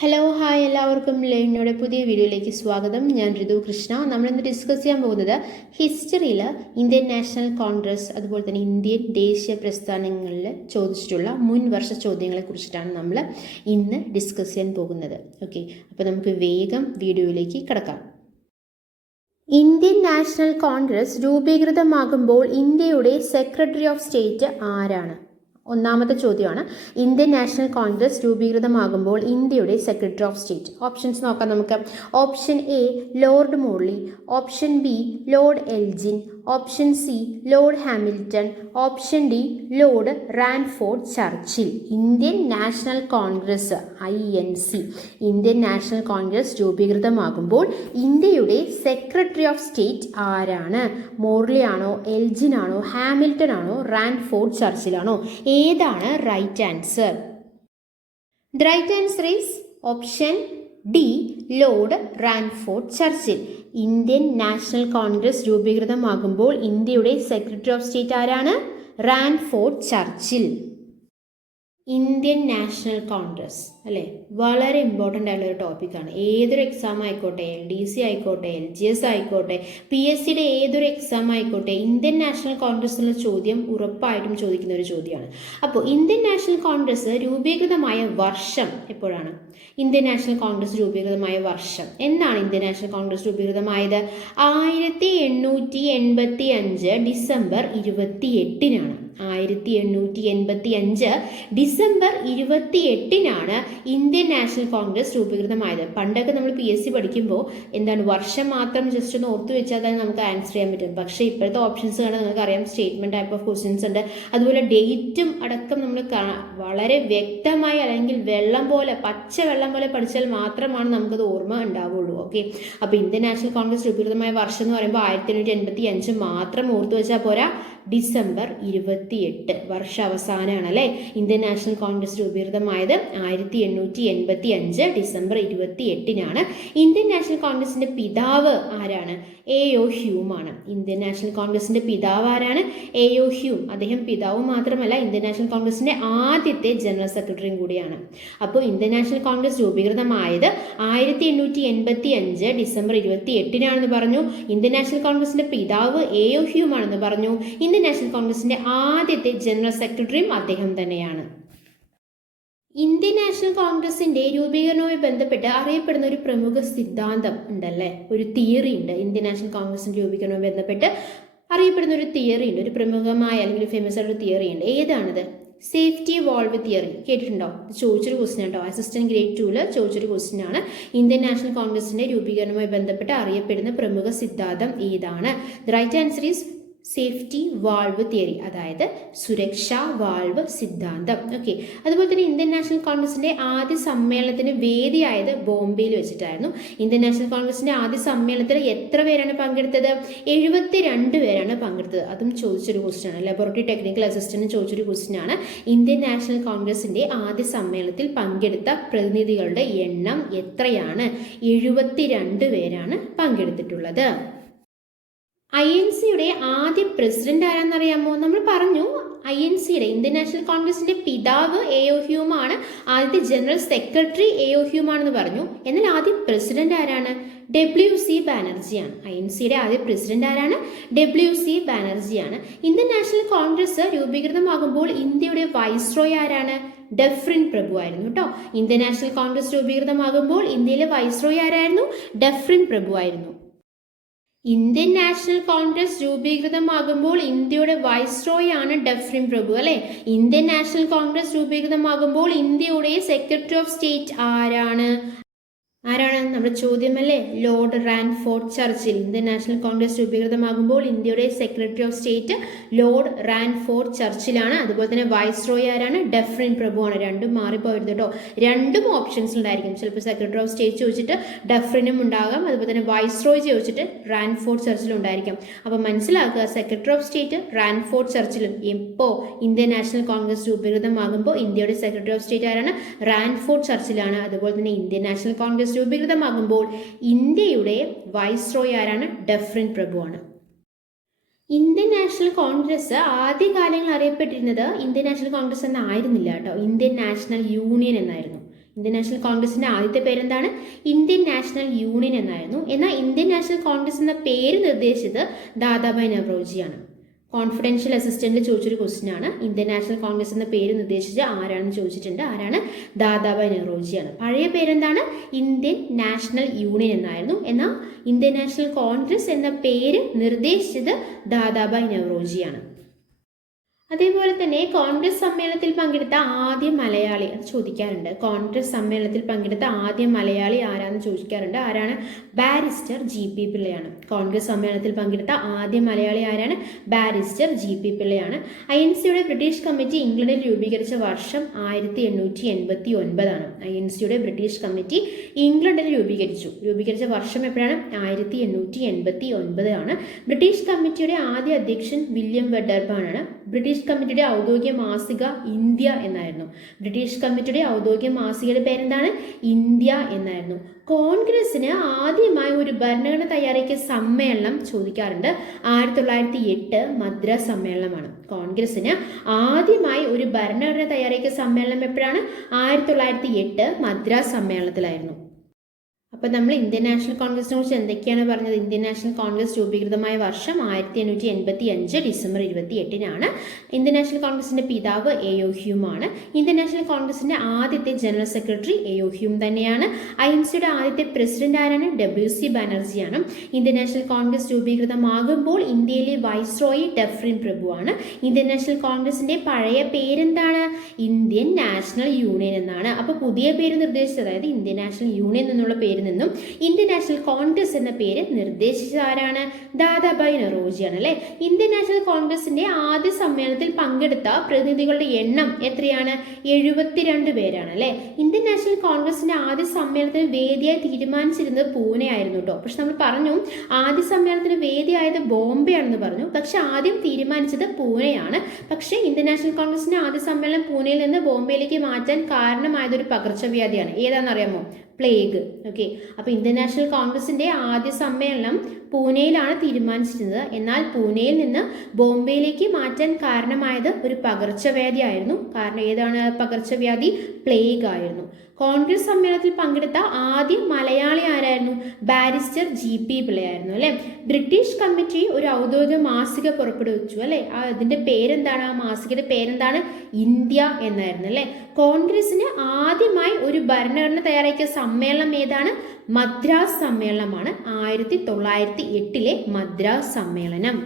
Hello hi എല്ലാവർക്കും ലേണിയുടെ പുതിയ വീഡിയോയിലേക്ക് സ്വാഗതം. ഞാൻ ഋതു കൃഷ്ണ. നമ്മളിന്ന് ഡിസ്കസ് ചെയ്യാൻ പോകുന്നത് ഹിസ്റ്ററിയിൽ ഇന്ത്യൻ നാഷണൽ കോൺഗ്രസ് അതുപോലെ തന്നെ ഇന്ത്യൻ ദേശീയ പ്രസ്ഥാനങ്ങളിൽ ചോദിച്ചിട്ടുള്ള മുൻ വർഷ ചോദ്യങ്ങളെ കുറിച്ചിട്ടാണ് നമ്മൾ ഇന്ന് ഡിസ്കസ് ചെയ്യാൻ പോകുന്നത്. ഓക്കെ, അപ്പോൾ നമുക്ക് വേഗം വീഡിയോയിലേക്ക് കടക്കാം. ഇന്ത്യൻ നാഷണൽ കോൺഗ്രസ് രൂപീകൃതമാകുമ്പോൾ ഇന്ത്യയുടെ സെക്രട്ടറി ഓഫ് സ്റ്റേറ്റ് ആരാണ്? ഒന്നാമത്തെ ചോദ്യമാണ്, ഇന്ത്യൻ നാഷണൽ കോൺഗ്രസ് രൂപീകൃതമാകുമ്പോൾ ഇന്ത്യയുടെ സെക്രട്ടറി ഓഫ് സ്റ്റേറ്റ്. ഓപ്ഷൻസ് നോക്കാം നമുക്ക്. Option A lord Morley, option B lord Elgin, option C lord Hamilton, option D lord Randolph Churchill. Indian National Congress INC, Indian National Congress രൂപീകൃതമാകുമ്പോൾ ഇന്ത്യയുടെ secretary of state ആരാണ്? Morley ആണോ, Elgin ആണോ, Hamilton ആണോ, Randolph ചർച്ചിലാണോ? ഏതാണ് right answer? The right answer is option D lord Randolph Churchill. Indian National Congress രൂപീകൃതമാകുമ്പോൾ ഇന്ത്യയുടെ സെക്രട്ടറി ഓഫ് സ്റ്റേറ്റ് ആരാണ്? Randolph Churchill. Indian National Congress അല്ലേ, വളരെ ഇമ്പോർട്ടൻ്റ് ആയിട്ടുള്ള ഒരു ടോപ്പിക്കാണ്. ഏതൊരു എക്സാം ആയിക്കോട്ടെ, LDC ആയിക്കോട്ടെ, LGS ആയിക്കോട്ടെ, PSCയുടെ ഏതൊരു എക്സാം ആയിക്കോട്ടെ, ഇന്ത്യൻ നാഷണൽ കോൺഗ്രസ് എന്നുള്ള ചോദ്യം ഉറപ്പായിട്ടും ചോദിക്കുന്ന ഒരു ചോദ്യമാണ്. അപ്പോൾ ഇന്ത്യൻ നാഷണൽ കോൺഗ്രസ് രൂപീകൃതമായ വർഷം എപ്പോഴാണ്? ഇന്ത്യൻ നാഷണൽ കോൺഗ്രസ് രൂപീകൃതമായ വർഷം എന്നാണ്? ഇന്ത്യൻ നാഷണൽ കോൺഗ്രസ് രൂപീകൃതമായത് 1885 ഡിസംബർ 28-നാണ്. 1885 ഡിസംബർ 28-നാണ് ഇന്ത്യൻ നാഷണൽ കോൺഗ്രസ് രൂപീകൃതമായത്. പണ്ടൊക്കെ നമ്മൾ PSC പഠിക്കുമ്പോൾ എന്താണ്, വർഷം മാത്രം ജസ്റ്റ് ഒന്ന് ഓർത്തു വെച്ചാൽ തന്നെ നമുക്ക് ആൻസർ ചെയ്യാൻ പറ്റും. പക്ഷേ ഇപ്പോഴത്തെ ഓപ്ഷൻസ് കണ്ടാൽ നിങ്ങൾക്ക് അറിയാം, സ്റ്റേറ്റ്മെന്റ് ടൈപ്പ് ഓഫ് ക്വസ്റ്റ്യൻസ് ഉണ്ട്. അതുപോലെ ഡേറ്റും അടക്കം നമ്മൾ വളരെ വ്യക്തമായി, അല്ലെങ്കിൽ വെള്ളം പോലെ, പച്ച വെള്ളം പോലെ പഠിച്ചാൽ മാത്രമാണ് നമുക്കത് ഓർമ്മ ഉണ്ടാവുള്ളൂ. ഓക്കെ, അപ്പോൾ ഇന്ത്യൻ നാഷണൽ കോൺഗ്രസ് രൂപീകൃതമായ വർഷം എന്ന് പറയുമ്പോൾ 1885 മാത്രം ഓർത്തു വെച്ചാൽ പോരാ, ഡിസംബർ 28 വർഷാവസാനമാണ് അല്ലേ ഇന്ത്യൻ നാഷണൽ കോൺഗ്രസ് രൂപീകൃതമായത്. 1885 ഡിസംബർ 28-നാണ്. ഇന്ത്യൻ നാഷണൽ കോൺഗ്രസിന്റെ പിതാവ് ആരാണ്? A.O. ഹ്യൂം ആണ്. ഇന്ത്യൻ നാഷണൽ കോൺഗ്രസിന്റെ പിതാവ് ആരാണ്? A.O. ഹ്യൂം. അദ്ദേഹം പിതാവ് മാത്രമല്ല, ഇന്ത്യൻ നാഷണൽ കോൺഗ്രസിന്റെ ആദ്യത്തെ ജനറൽ സെക്രട്ടറിയും കൂടിയാണ്. അപ്പോൾ ഇന്ത്യൻ നാഷണൽ കോൺഗ്രസ് രൂപീകൃതമായത് 1885 ഡിസംബർ 28-നാണെന്ന് പറഞ്ഞു. ഇന്ത്യൻ നാഷണൽ കോൺഗ്രസിന്റെ പിതാവ് A.O. ഹ്യൂം ആണെന്ന് പറഞ്ഞു. ഇന്ത്യൻ നാഷണൽ കോൺഗ്രസിന്റെ ആദ്യത്തെ ജനറൽ സെക്രട്ടറിയും അദ്ദേഹം തന്നെയാണ്. ഇന്ത്യൻ നാഷണൽ കോൺഗ്രസിന്റെ രൂപീകരണവുമായി ബന്ധപ്പെട്ട് അറിയപ്പെടുന്ന ഒരു പ്രമുഖ സിദ്ധാന്തം ഉണ്ടല്ലേ, ഒരു തിയറി ഉണ്ട്. ഇന്ത്യൻ നാഷണൽ കോൺഗ്രസിന്റെ രൂപീകരണവുമായി ബന്ധപ്പെട്ട് അറിയപ്പെടുന്ന ഒരു തിയറി ഉണ്ട്, ഒരു പ്രമുഖമായ അല്ലെങ്കിൽ ഫേമസ് ആയിട്ടുള്ള തിയറി ഉണ്ട്. ഏതാണിത്? Safety valve theory. കേട്ടിട്ടുണ്ടോ? ചോദിച്ചൊരു ക്വസ്റ്റ്യൻ കേട്ടോ, അസിസ്റ്റന്റ് ഗ്രേഡ് 2 ചോദിച്ചൊരു ക്വസ്റ്റ്യൻ ആണ്. ഇന്ത്യൻ നാഷണൽ കോൺഗ്രസിന്റെ രൂപീകരണവുമായി ബന്ധപ്പെട്ട് അറിയപ്പെടുന്ന പ്രമുഖ സിദ്ധാന്തം ഏതാണ്? The right answer is safety valve theory, അതായത് സുരക്ഷാ വാൾവ് സിദ്ധാന്തം. ഓക്കെ, അതുപോലെ തന്നെ ഇന്ത്യൻ നാഷണൽ കോൺഗ്രസിന്റെ ആദ്യ സമ്മേളനത്തിന് വേദിയായത് ബോംബെയിൽ വെച്ചിട്ടായിരുന്നു. ഇന്ത്യൻ നാഷണൽ കോൺഗ്രസിന്റെ ആദ്യ സമ്മേളനത്തിൽ എത്ര പേരാണ് പങ്കെടുത്തത്? 72 പേരാണ് പങ്കെടുത്തത്. അതും ചോദിച്ചൊരു ക്വസ്റ്റ്യൻ ആണ്. ലബോറട്ടറി ടെക്നിക്കൽ അസിസ്റ്റന്റ് ചോദിച്ചൊരു ക്വസ്റ്റ്യൻ ആണ്. ഇന്ത്യൻ നാഷണൽ കോൺഗ്രസിന്റെ ആദ്യ സമ്മേളനത്തിൽ പങ്കെടുത്ത പ്രതിനിധികളുടെ എണ്ണം എത്രയാണ്? 72 പേരാണ് പങ്കെടുത്തിട്ടുള്ളത്. INCയുടെ ആദ്യ പ്രസിഡന്റ് ആരാന്നറിയാമോ? നമ്മൾ പറഞ്ഞു INCയുടെ ഇന്ത്യൻ നാഷണൽ കോൺഗ്രസിന്റെ പിതാവ് A.O. ഹ്യൂം ആണ്, ആദ്യത്തെ ജനറൽ സെക്രട്ടറി A.O. ഹ്യൂം ആണെന്ന് പറഞ്ഞു. എന്നാൽ ആദ്യ പ്രസിഡന്റ് ആരാണ്? W.C. ബാനർജിയാണ്. INCയുടെ ആദ്യ പ്രസിഡന്റ് ആരാണ്? W.C. ബാനർജിയാണ്. ഇന്ത്യൻ നാഷണൽ കോൺഗ്രസ് രൂപീകൃതമാകുമ്പോൾ ഇന്ത്യയുടെ വൈസ്രോയ് ആരാണ്? ഡഫ്രിൻ പ്രഭു ആയിരുന്നു കേട്ടോ. ഇന്ത്യൻ നാഷണൽ കോൺഗ്രസ് രൂപീകൃതമാകുമ്പോൾ ഇന്ത്യയിലെ വൈസ്രോയ് ആരായിരുന്നു? ഡഫ്രിൻ പ്രഭു ആയിരുന്നു. ഇന്ത്യൻ നാഷണൽ കോൺഗ്രസ് രൂപീകൃതമാകുമ്പോൾ ഇന്ത്യയുടെ വൈസ്രോയ് ആണ് ഡഫ്രിൻ പ്രഭു അല്ലെ. ഇന്ത്യൻ നാഷണൽ കോൺഗ്രസ് രൂപീകൃതമാകുമ്പോൾ ഇന്ത്യയുടെ സെക്രട്ടറി ഓഫ് സ്റ്റേറ്റ് ആരാണ്? നമ്മുടെ ചോദ്യമല്ലേ, Lord Randolph Churchill. Indian National Congress രൂപീകൃതമാകുമ്പോൾ ഇന്ത്യയുടെ സെക്രട്ടറി ഓഫ് സ്റ്റേറ്റ് ലോർഡ് റാൻഫോർഡ് ചർച്ചിലാണ്. അതുപോലെ തന്നെ വൈസ്രോയ് ആരാണ്? ഡഫ്രിൻ പ്രഭു ആണ്. രണ്ടും മാറിപ്പോയിരുന്നു കേട്ടോ, രണ്ടും ഓപ്ഷൻസ് ഉണ്ടായിരിക്കും. ചിലപ്പോൾ സെക്രട്ടറി ഓഫ് സ്റ്റേറ്റ് ചോദിച്ചിട്ട് ഡഫ്രിനും ഉണ്ടാകാം, അതുപോലെ തന്നെ വൈസ്രോയ് ചോദിച്ചിട്ട് റാൻഫോർഡ് ചർച്ചിലും ഉണ്ടായിരിക്കാം. അപ്പോൾ മനസ്സിലാക്കുക, സെക്രട്ടറി ഓഫ് സ്റ്റേറ്റ് റാൻഫോർഡ് ചർച്ചിലും. എപ്പോൾ ഇന്ത്യൻ നാഷണൽ കോൺഗ്രസ് രൂപീകൃതമാകുമ്പോൾ ഇന്ത്യയുടെ സെക്രട്ടറി ഓഫ് സ്റ്റേറ്റ് ആരാണ്? റാൻഫോർഡ് ചർച്ചിലാണ്. അതുപോലെ തന്നെ ഇന്ത്യൻ നാഷണൽ കോൺഗ്രസ് രൂപീകൃതമാകുമ്പോൾ ഇന്ത്യയുടെ വൈസ്രോയ് ആരാണ്? ഡഫ്രിൻ പ്രഭു ആണ്. ഇന്ത്യൻ നാഷണൽ കോൺഗ്രസ് ആദ്യകാലങ്ങളിൽ അറിയപ്പെട്ടിരുന്നത് ഇന്ത്യൻ നാഷണൽ കോൺഗ്രസ് എന്നായിരുന്നില്ല കേട്ടോ, ഇന്ത്യൻ നാഷണൽ യൂണിയൻ എന്നായിരുന്നു. ഇന്ത്യൻ നാഷണൽ കോൺഗ്രസിന്റെ ആദ്യത്തെ പേരെന്താണ്? ഇന്ത്യൻ നാഷണൽ യൂണിയൻ എന്നായിരുന്നു. എന്നാൽ ഇന്ത്യൻ നാഷണൽ കോൺഗ്രസ് എന്ന പേര് നിർദ്ദേശിച്ചത് ദാദാഭായ് നവറോജിയാണ്. കോൺഫിഡൻഷ്യൽ അസിസ്റ്റന്റിൽ ചോദിച്ചൊരു ക്വസ്റ്റ്യൻ ആണ്. ഇന്ത്യൻ നാഷണൽ കോൺഗ്രസ് എന്ന പേര് നിർദ്ദേശിച്ച ആരാണെന്ന് ചോദിച്ചിട്ടുണ്ട്. ആരാണ്? ദാദാഭായ് നവറോജിയാണ്. പഴയ പേരെന്താണ്? ഇന്ത്യൻ നാഷണൽ യൂണിയൻ എന്നായിരുന്നു. എന്നാൽ ഇന്ത്യൻ നാഷണൽ കോൺഗ്രസ് എന്ന പേര് നിർദ്ദേശിച്ചത് ദാദാഭായ് നവറോജിയാണ്. അതേപോലെ തന്നെ കോൺഗ്രസ് സമ്മേളനത്തിൽ പങ്കെടുത്ത ആദ്യ മലയാളി അത് ചോദിക്കാറുണ്ട്. കോൺഗ്രസ് സമ്മേളനത്തിൽ പങ്കെടുത്ത ആദ്യ മലയാളി ആരാന്ന് ചോദിക്കാറുണ്ട്. ആരാണ്? Barrister GP പിള്ളയാണ്. കോൺഗ്രസ് സമ്മേളനത്തിൽ പങ്കെടുത്ത ആദ്യ മലയാളി ആരാണ്? Barrister GP പിള്ളയാണ്. INCയുടെ ബ്രിട്ടീഷ് കമ്മിറ്റി ഇംഗ്ലണ്ടിൽ രൂപീകരിച്ച വർഷം 1889 ആണ്. INCയുടെ ബ്രിട്ടീഷ് കമ്മിറ്റി ഇംഗ്ലണ്ടിൽ രൂപീകരിച്ച വർഷം എപ്പോഴാണ്? 1889 ആണ്. ബ്രിട്ടീഷ് കമ്മിറ്റിയുടെ ആദ്യ അധ്യക്ഷൻ വില്യം വെഡർബാൺ ആണ്. ബ്രിട്ടീഷ് കമ്മിറ്റിയുടെ ഔദ്യോഗിക മാസിക ഇന്ത്യ എന്നായിരുന്നു. ബ്രിട്ടീഷ് കമ്മിറ്റിയുടെ ഔദ്യോഗിക മാസികയുടെ പേരെന്താണ്? ഇന്ത്യ എന്നായിരുന്നു. കോൺഗ്രസിന് ആദ്യമായി ഒരു ഭരണഘടന തയ്യാറാക്കിയ സമ്മേളനം ചോദിക്കാറുണ്ട്. 1908 മദ്രാസ് സമ്മേളനമാണ്. കോൺഗ്രസിന് ആദ്യമായി ഒരു ഭരണഘടന തയ്യാറാക്കിയ സമ്മേളനം എപ്പോഴാണ്? 1908 മദ്രാസ് സമ്മേളനത്തിലായിരുന്നു. അപ്പോൾ നമ്മൾ ഇന്ത്യൻ നാഷണൽ കോൺഗ്രസിനെ കുറിച്ച് എന്തൊക്കെയാണ് പറഞ്ഞത്? ഇന്ത്യൻ നാഷണൽ കോൺഗ്രസ് രൂപീകൃതമായ വർഷം 1885 ഡിസംബർ 28-നാണ്. ഇന്ത്യൻ നാഷണൽ കോൺഗ്രസിന്റെ പിതാവ് A.O. ഹ്യൂം ആണ്. ഇന്ത്യൻ നാഷണൽ കോൺഗ്രസിന്റെ ആദ്യത്തെ ജനറൽ സെക്രട്ടറി A.O. ഹ്യൂം തന്നെയാണ്. INCയുടെ ആദ്യത്തെ പ്രസിഡന്റ് ആരാണ്? W.C. ബാനർജിയാണ്. ഇന്ത്യൻ നാഷണൽ കോൺഗ്രസ് രൂപീകൃതമാകുമ്പോൾ ഇന്ത്യയിലെ വൈസ്രോയി ഡഫ്രിൻ പ്രഭുവാണ്. ഇന്ത്യൻ നാഷണൽ കോൺഗ്രസിന്റെ പഴയ പേരെന്താണ്? ഇന്ത്യൻ നാഷണൽ യൂണിയൻ എന്നാണ്. അപ്പോൾ പുതിയ പേര് നിർദ്ദേശിച്ചത്, അതായത് ഇന്ത്യൻ നാഷണൽ യൂണിയൻ എന്നുള്ള പേര് നിന്നും ഇന്ത്യൻ നാഷണൽ കോൺഗ്രസ് എന്ന പേര് നിർദ്ദേശിച്ചത് ആരാണ്? ദാദാഭായ് നവറോജിയാണ് അല്ലെ. ഇന്ത്യൻ നാഷണൽ കോൺഗ്രസിന്റെ ആദ്യ സമ്മേളനത്തിൽ പങ്കെടുത്ത പ്രതിനിധികളുടെ എണ്ണം എത്രയാണ്? 72 പേരാണ് അല്ലെ. ഇന്ത്യൻ നാഷണൽ കോൺഗ്രസിന്റെ ആദ്യ സമ്മേളനത്തിന് വേദിയായി തീരുമാനിച്ചിരുന്നത് പൂനെ ആയിരുന്നു കേട്ടോ. പക്ഷെ നമ്മൾ പറഞ്ഞു ആദ്യ സമ്മേളനത്തിന് വേദിയായത് ബോംബെ ആണെന്ന് പറഞ്ഞു. പക്ഷെ ആദ്യം തീരുമാനിച്ചത് പൂനെയാണ്. പക്ഷെ ഇന്ത്യൻ നാഷണൽ കോൺഗ്രസിന്റെ ആദ്യ സമ്മേളനം പൂനെയിൽ നിന്ന് ബോംബെയിലേക്ക് മാറ്റാൻ കാരണമായതൊരു പകർച്ചവ്യാധിയാണ്. ഏതാണെന്നറിയാമോ? പ്ലേഗ്. ഓക്കെ. അപ്പോൾ ഇന്ത്യൻ നാഷണൽ കോൺഗ്രസിന്റെ ആദ്യ സമ്മേളനം പൂനെയിലാണ് തീരുമാനിച്ചിരുന്നത്. എന്നാൽ പൂനെയിൽ നിന്ന് ബോംബെയിലേക്ക് മാറ്റാൻ കാരണമായത് ഒരു പകർച്ചവ്യാധി ആയിരുന്നു. കാരണം ഏതാണ് പകർച്ചവ്യാധി? പ്ലേഗ് ആയിരുന്നു. കോൺഗ്രസ് സമ്മേളനത്തിൽ പങ്കെടുത്ത ആദ്യ മലയാളി ആരായിരുന്നു? ബാരിസ്റ്റർ GP പിള്ളയായിരുന്നു അല്ലെ. ബ്രിട്ടീഷ് കമ്മിറ്റി ഒരു ഔദ്യോഗിക മാസിക പുറപ്പെടുവിച്ചു അല്ലെ. അതിന്റെ പേരെന്താണ്? ആ മാസികയുടെ പേരെന്താണ്? ഇന്ത്യ എന്നായിരുന്നു അല്ലെ. കോൺഗ്രസിന് ആദ്യമായി ഒരു ഭരണഘടന തയ്യാറാക്കിയ സമ്മേളനം ഏതാണ്? മദ്രാസ് സമ്മേളനമാണ്. 1908 മദ്രാസ് സമ്മേളനം.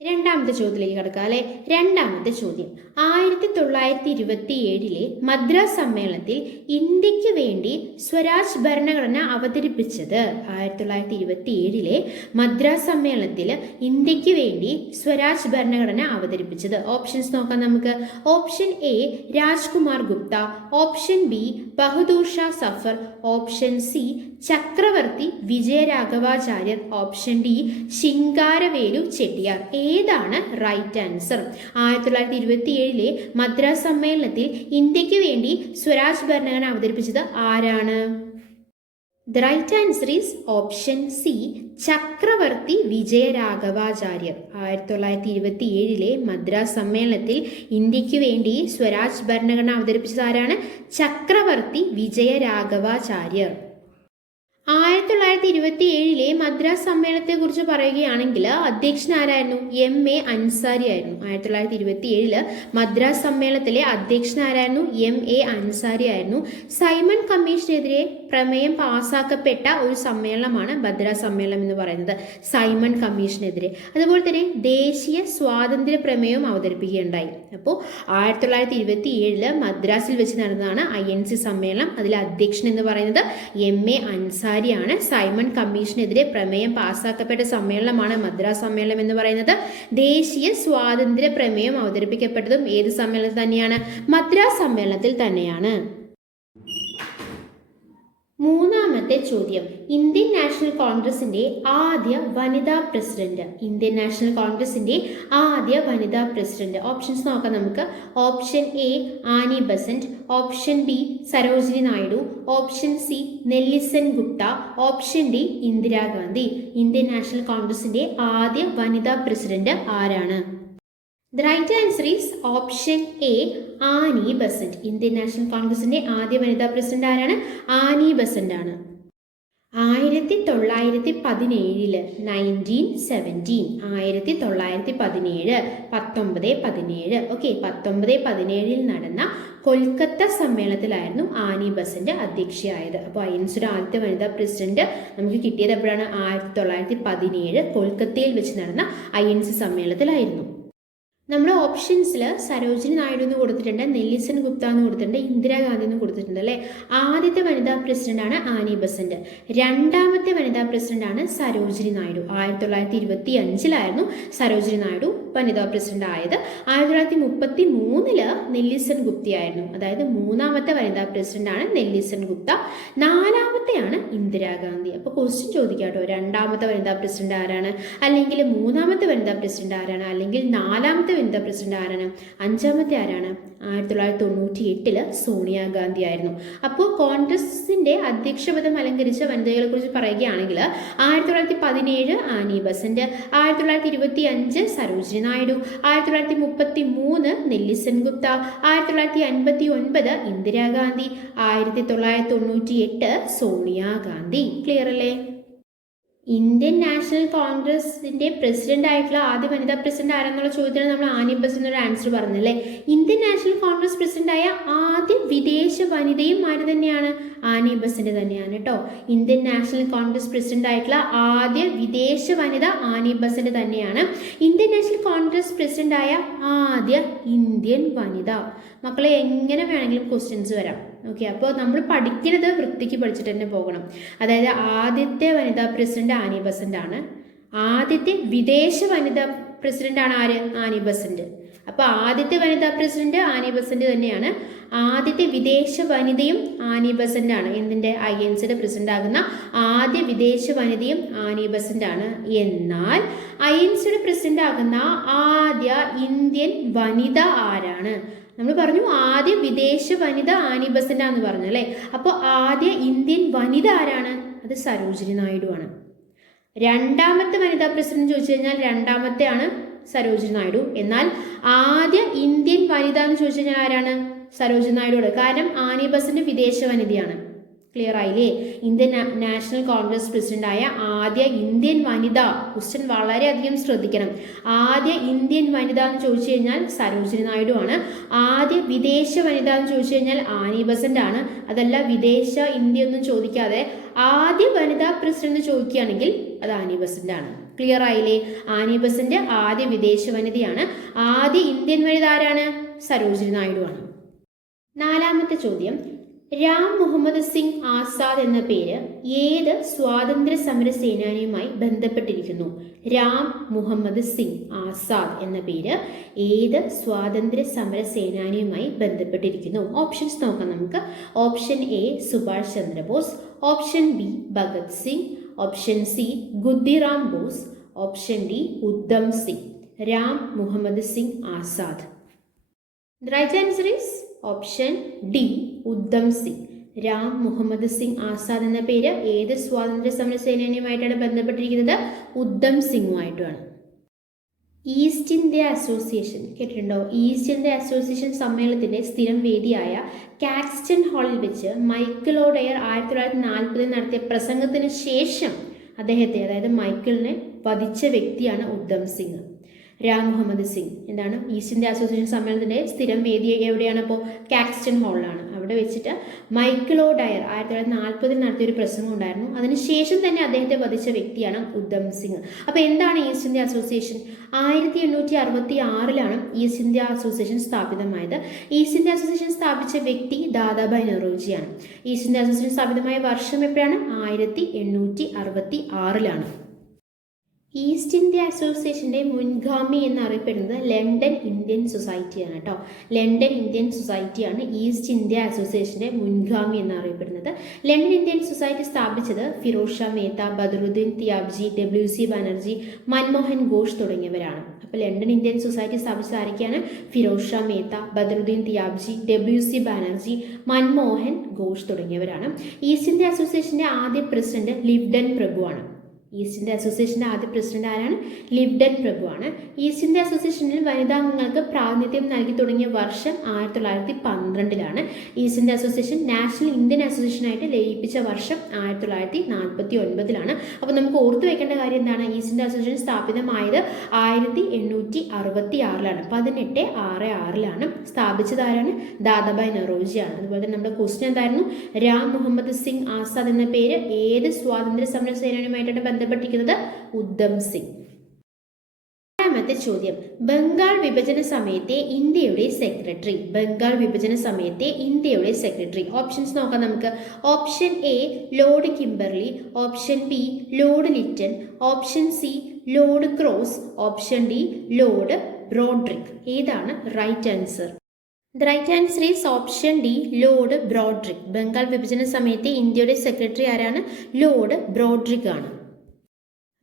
രണ്ടാമത്തെ ചോദ്യത്തിലേക്ക് കടക്കാം അല്ലെ. രണ്ടാമത്തെ ചോദ്യം, 1927 മദ്രാസ് സമ്മേളനത്തിൽ ഇന്ത്യക്ക് വേണ്ടി സ്വരാജ് ഭരണഘടന അവതരിപ്പിച്ചത്. 1927 മദ്രാസ് സമ്മേളനത്തിൽ ഇന്ത്യക്ക് വേണ്ടി സ്വരാജ് ഭരണഘടന അവതരിപ്പിച്ചത്. ഓപ്ഷൻസ് നോക്കാം നമുക്ക്. Option A Rajkumar Gupta, option B Bahadur Shah Zafar, option C Chakravarti Vijayaraghavachariar, option D Singaravelu Chettiar. ഏതാണ് റൈറ്റ് ആൻസർ? 1927 മദ്രാസ് സമ്മേളനത്തിൽ ഇന്ത്യക്ക് വേണ്ടി സ്വരാജ് ഭരണഘടന അവതരിപ്പിച്ചത് ആരാണ്? The right answer is option C Chakravarti വിജയരാഘവാചാര്യർ. 1927 Madras സമ്മേളനത്തിൽ ഇന്ത്യക്ക് വേണ്ടി സ്വരാജ് ഭരണഘടന അവതരിപ്പിച്ചത് ആരാണ്? ചക്രവർത്തി വിജയരാഘവാചാര്യർ. 1927 മദ്രാസ് സമ്മേളനത്തെ കുറിച്ച് പറയുകയാണെങ്കിൽ അധ്യക്ഷൻ ആരായിരുന്നു? MA അൻസാരി ആയിരുന്നു. 1927 മദ്രാസ് സമ്മേളനത്തിലെ അധ്യക്ഷൻ ആരായിരുന്നു? MA അൻസാരി ആയിരുന്നു. സൈമൺ കമ്മീഷനെതിരെ പ്രമേയം പാസാക്കപ്പെട്ട ഒരു സമ്മേളനമാണ് മദ്രാസ് സമ്മേളനം എന്ന് പറയുന്നത്. സൈമൺ കമ്മീഷനെതിരെ. അതുപോലെ തന്നെ ദേശീയ സ്വാതന്ത്ര്യ പ്രമേയവും അവതരിപ്പിക്കുകയുണ്ടായി. അപ്പോൾ 1927 മദ്രാസിൽ വെച്ച് നടന്നതാണ് INC സമ്മേളനം. അതിലെ അധ്യക്ഷൻ എന്ന് പറയുന്നത് MA അൻസാരിയാണ്. സൈമൺ കമ്മീഷനെതിരെ പ്രമേയം പാസാക്കപ്പെട്ട സമ്മേളനമാണ് മദ്രാസ് സമ്മേളനം എന്ന് പറയുന്നത്. ദേശീയ സ്വാതന്ത്ര്യ പ്രമേയം അവതരിപ്പിക്കപ്പെട്ടതും ഏത് സമ്മേളനത്തിൽ തന്നെയാണ്? മദ്രാസ് സമ്മേളനത്തിൽ തന്നെയാണ്. മൂന്നാമത്തെ ചോദ്യം, ഇന്ത്യൻ നാഷണൽ കോൺഗ്രസിന്റെ ആദ്യ വനിതാ പ്രസിഡന്റ്. ഇന്ത്യൻ നാഷണൽ കോൺഗ്രസിന്റെ ആദ്യ വനിതാ പ്രസിഡന്റ്. ഓപ്ഷൻസ് നോക്കാം നമുക്ക്. Option A Annie Besant, option B Sarojini Naidu, option C നെല്ലിസൺ Gupta, option D Indira Gandhi. Indian National കോൺഗ്രസിന്റെ ആദ്യ വനിതാ പ്രസിഡന്റ് ആരാണ്? The right answer is option A, Annie Besant. Indian National കോൺഗ്രസിന്റെ ആദ്യ വനിതാ പ്രസിഡന്റ് ആരാണ്? ആനി ബസന്റ് ആണ്. 1917 ഓക്കെ, 1917 നടന്ന കൊൽക്കത്ത സമ്മേളനത്തിലായിരുന്നു ആനി ബസന്റ് അധ്യക്ഷയായത്. അപ്പോൾ ഐഎൻസിയുടെ ആദ്യത്തെ വനിതാ പ്രസിഡന്റ് നമുക്ക് കിട്ടിയത് എപ്പോഴാണ്? 1917 കൊൽക്കത്തയിൽ വെച്ച് നടന്ന INC സമ്മേളനത്തിലായിരുന്നു. നമ്മുടെ ഓപ്ഷൻസിൽ സരോജിനി നായിഡു എന്ന് കൊടുത്തിട്ടുണ്ട്, നെല്ലിസൺ ഗുപ്ത എന്ന് കൊടുത്തിട്ടുണ്ട്, ഇന്ദിരാഗാന്ധി എന്ന് കൊടുത്തിട്ടുണ്ട് അല്ലേ. ആദ്യത്തെ വനിതാ പ്രസിഡന്റാണ് ആനി ബസന്റ്. രണ്ടാമത്തെ വനിതാ പ്രസിഡന്റാണ് സരോജിനി നായിഡു. 1925 സരോജിനി നായിഡു വനിതാ പ്രസിഡന്റ് ആയത്. 1933 നെല്ലിസൺ ഗുപ്തയായിരുന്നു. അതായത് മൂന്നാമത്തെ വനിതാ പ്രസിഡന്റാണ് നെല്ലിസൺ ഗുപ്ത. നാലാമത്തെയാണ് ഇന്ദിരാഗാന്ധി. അപ്പോൾ ക്വസ്റ്റ്യൻ ചോദിക്കാട്ടോ, രണ്ടാമത്തെ വനിതാ പ്രസിഡന്റ് ആരാണ്, അല്ലെങ്കിൽ മൂന്നാമത്തെ വനിതാ പ്രസിഡന്റ് ആരാണ്, അല്ലെങ്കിൽ നാലാമത്തെ വനിതാ പ്രസിഡന്റ് ആരാണ്, അഞ്ചാമത്തെ ആരാണ്? 1998 സോണിയാഗാന്ധി ആയിരുന്നു. അപ്പോൾ കോൺഗ്രസിന്റെ അധ്യക്ഷപദം അലങ്കരിച്ച വനിതകളെ കുറിച്ച് പറയുകയാണെങ്കിൽ 1917 Annie Besant, 1925 Sarojini Naidu, 1933 നെല്ലിസൺ Gupta, 1959 Indira Gandhi, 1998 Sonia Gandhi. Clear അല്ലേ? ഇന്ത്യൻ നാഷണൽ കോൺഗ്രസിന്റെ പ്രസിഡന്റ് ആയിട്ടുള്ള ആദ്യ വനിതാ പ്രസിഡന്റ് ആരെന്നുള്ള ചോദ്യത്തിന് നമ്മൾ ആനി ബസന്റ് ഒരു ആൻസർ പറഞ്ഞല്ലേ. ഇന്ത്യൻ നാഷണൽ കോൺഗ്രസ് പ്രസിഡന്റായ ആദ്യ വിദേശ വനിതയും ആര് തന്നെയാണ്? ആനി ബസന്റ് തന്നെയാണ് കേട്ടോ. ഇന്ത്യൻ നാഷണൽ കോൺഗ്രസ് പ്രസിഡന്റ് ആയിട്ടുള്ള ആദ്യ വിദേശ വനിത ആനി ബസന്റ് തന്നെയാണ്. ഇന്ത്യൻ നാഷണൽ കോൺഗ്രസ് പ്രസിഡന്റായ ആദ്യ ഇന്ത്യൻ വനിത. മക്കളെ എങ്ങനെ വേണമെങ്കിലും ക്വസ്റ്റ്യൻസ് വരാം. ഓക്കെ, അപ്പോൾ നമ്മൾ പഠിക്കുന്നത് വൃത്തിക്ക് പഠിച്ചിട്ട് തന്നെ പോകണം. അതായത് ആദ്യത്തെ വനിതാ പ്രസിഡന്റ് ആനി ബസന്റ് ആണ്. ആദ്യത്തെ വിദേശ വനിതാ പ്രസിഡന്റ് ആണ് ആര്? Annie Besant. അപ്പോൾ ആദ്യത്തെ വനിതാ പ്രസിഡന്റ് ആനി ബസന്റ് തന്നെയാണ്. ആദ്യത്തെ വിദേശ വനിതയും ആനി ബസന്റ് ആണ്. എന്തിന്റെ? INCയുടെ പ്രസിഡന്റ് ആകുന്ന ആദ്യ വിദേശ വനിതയും ആനി ബസന്റ് ആണ്. എന്നാൽ INCയുടെ പ്രസിഡന്റ് ആകുന്ന ആദ്യ ഇന്ത്യൻ വനിത ആരാണ്? നമ്മൾ പറഞ്ഞു ആദ്യ വിദേശ വനിത ആനി ബസന്റ് ആണെന്ന് പറഞ്ഞു അല്ലേ. അപ്പോൾ ആദ്യ ഇന്ത്യൻ വനിത ആരാണ്? അത് സരോജിനി നായിഡു ആണ്. രണ്ടാമത്തെ വനിതാ പ്രസിഡന്റ് ചോദിച്ചു കഴിഞ്ഞാൽ രണ്ടാമത്തെ ആണ് സരോജിനി നായിഡു. എന്നാൽ ആദ്യ ഇന്ത്യൻ വനിത എന്ന് ചോദിച്ചു കഴിഞ്ഞാൽ ആരാണ്? സരോജിനി നായിഡു. കാരണം ആനി ബസന്റ് വിദേശ വനിതയാണ്. ക്ലിയർ ആയില്ലേ? ഇന്ത്യൻ നാഷണൽ കോൺഗ്രസ് പ്രസിഡന്റായ ആദ്യ ഇന്ത്യൻ വനിത. ക്വസ്റ്റ്യൻ വളരെയധികം ശ്രദ്ധിക്കണം. ആദ്യ ഇന്ത്യൻ വനിത എന്ന് ചോദിച്ചു കഴിഞ്ഞാൽ സരോജിനി നായിഡു ആണ്. ആദ്യ വിദേശ വനിത എന്ന് ചോദിച്ചു കഴിഞ്ഞാൽ ആനി ബസന്റ് ആണ്. അതല്ല വിദേശ ഇന്ത്യ ഒന്നും ചോദിക്കാതെ ആദ്യ വനിതാ പ്രസിഡന്റ് ചോദിക്കുകയാണെങ്കിൽ അത് ആനി ബസന്റ് ആണ്. ക്ലിയർ ആയില്ലേ? ആനി ബസന്റ് ആദ്യ വിദേശ വനിതയാണ്. ആദ്യ ഇന്ത്യൻ വനിത ആരാണ്? സരോജിനി നായിഡു ആണ്. നാലാമത്തെ ചോദ്യം, രാം മുഹമ്മദ് സിംഗ് ആസാദ് എന്ന പേര് ഏത് സ്വാതന്ത്ര്യ സമര സേനാനിയുമായി ബന്ധപ്പെട്ടിരിക്കുന്നു? രാം മുഹമ്മദ് സിംഗ് ആസാദ് എന്ന പേര് ഏത് സ്വാതന്ത്ര്യ സമര സേനാനിയുമായി ബന്ധപ്പെട്ടിരിക്കുന്നു? ഓപ്ഷൻസ് നോക്കാം നമുക്ക്. Option A Subhash Chandra Bose, option B Bhagat Singh, option C Khudiram Bose, option D Udham Singh. Ram Mohammad Singh Azad. The right answer is option D Udham Singh. Ram Mohammad Singh Azad എന്ന പേര് ഏത് സ്വാതന്ത്ര്യ സമര സേനാനിയുമായിട്ടാണ് ബന്ധപ്പെട്ടിരിക്കുന്നത്? ഉദ്ധം സിംഗുമായിട്ടുമാണ്. ഈസ്റ്റ് ഇന്ത്യ അസോസിയേഷൻ കേട്ടിട്ടുണ്ടോ? ഈസ്റ്റ് ഇന്ത്യ അസോസിയേഷൻ സമ്മേളനത്തിന്റെ സ്ഥിരം വേദിയായ കാക്സ്റ്റൺ ഹാളിൽ വെച്ച് മൈക്കിൾ ഒഡയർ 1940 നടത്തിയ പ്രസംഗത്തിന് ശേഷം അദ്ദേഹത്തെ, അതായത് മൈക്കിളിനെ വധിച്ച വ്യക്തിയാണ് ഉദ്ധം സിംഗ്. രാം മുഹമ്മദ് സിംഗ് എന്താണ്? ഈസ്റ്റ് ഇന്ത്യ അസോസിയേഷൻ സമ്മേളനത്തിന്റെ സ്ഥിരം വേദി എവിടെയാണ്? അപ്പോൾ കാക്സ്റ്റൺ ഹാളിലാണ്. അവിടെ വെച്ചിട്ട് മൈക്കിൾ ഒഡയർ 1940 നടത്തിയ ഒരു പ്രസംഗം ഉണ്ടായിരുന്നു. അതിനുശേഷം തന്നെ അദ്ദേഹത്തെ വധിച്ച വ്യക്തിയാണ് ഉദ്ധം സിംഗ്. അപ്പോൾ എന്താണ് east India association? 1866 east India association സ്ഥാപിതമായത്. ഈസ്റ്റ് ഇന്ത്യ അസോസിയേഷൻ സ്ഥാപിച്ച വ്യക്തി ദാദാഭായ് നവറോജിയാണ്. ഈസ്റ്റ് ഇന്ത്യ അസോസിയേഷൻ സ്ഥാപിതമായ വർഷം എപ്പോഴാണ്? 1866. ഈസ്റ്റ് ഇന്ത്യ അസോസിയേഷന്റെ മുൻഗാമി എന്നറിയപ്പെടുന്നത് ലണ്ടൻ ഇന്ത്യൻ സൊസൈറ്റിയാണ് കേട്ടോ. ലണ്ടൻ ഇന്ത്യൻ സൊസൈറ്റിയാണ് ഈസ്റ്റ് ഇന്ത്യ അസോസിയേഷന്റെ മുൻഗാമി എന്നറിയപ്പെടുന്നത്. ലണ്ടൻ ഇന്ത്യൻ സൊസൈറ്റി സ്ഥാപിച്ചത് ഫിറോസ് ഷാ മേത്ത, ബദറുദ്ദീൻ തിയാബ്ജി, WC ബാനർജി, മൻമോഹൻ ഘോഷ് തുടങ്ങിയവരാണ്. അപ്പോൾ ലണ്ടൻ ഇന്ത്യൻ സൊസൈറ്റി സ്ഥാപിച്ചത് ആരൊക്കെയാണ്? ഫിറോസ് ഷാ മേത്ത, ബദറുദ്ദീൻ തിയാബ്ജി, WC ബാനർജി, മൻമോഹൻ ഘോഷ് തുടങ്ങിയവരാണ്. ഈസ്റ്റ് ഇന്ത്യ അസോസിയേഷന്റെ ആദ്യ പ്രസിഡന്റ് ലിബ്ഡൻ പ്രഭുവാണ്. ഈസ്റ്റ് ഇന്ത്യ അസോസിയേഷൻ്റെ ആദ്യ പ്രസിഡന്റ് ആരാണ്? ലിപ്ഡൻ പ്രഭു ആണ്. ഈസ്റ്റ് ഇന്ത്യ അസോസിയേഷനിൽ വനിതാംഗങ്ങൾക്ക് പ്രാതിനിധ്യം നൽകി തുടങ്ങിയ വർഷം 1912 East India Association National Indian അസോസിയേഷനായിട്ട് ലയിപ്പിച്ച വർഷം 1949. അപ്പോൾ നമുക്ക് ഓർത്തു വെക്കേണ്ട കാര്യം എന്താണ്? ഈസ്റ്റ് ഇന്ത്യ അസോസിയേഷൻ സ്ഥാപിതമായത് 1866 1866 സ്ഥാപിച്ചത് ആരാണ്? ദാദാഭായ് നവറോജിയാണ്. അതുപോലെ തന്നെ നമ്മുടെ ക്വസ്റ്റ്യൻ എന്തായിരുന്നു? രാം മുഹമ്മദ് സിംഗ് ആസാദ് എന്ന പേര് ഏത് സ്വാതന്ത്ര്യ സമര സേനാനിയുമായിട്ടാണ് ബന്ധപ്പെട്ടിരിക്കുന്നത്? ഉദ്ധം സിംഗ്. രണ്ടാമത്തെ ചോദ്യം, ബംഗാൾ വിഭജന സമയത്തെ ഇന്ത്യയുടെ സെക്രട്ടറി. ബംഗാൾ വിഭജന സമയത്തെ ഇന്ത്യയുടെ സെക്രട്ടറി. ഓപ്ഷൻസ് നോക്കാം നമുക്ക്. Option A lord Kimberley, option B lord Lytton, option C lord Cross, option D lord Brodrick. ഏതാണ് right answer? The right answer is option D lord Brodrick. Bengal വിഭജന സമയത്തെ ഇന്ത്യയുടെ സെക്രട്ടറി ആരാണ്? ലോർഡ് ബ്രോഡ്രിക് ആണ്.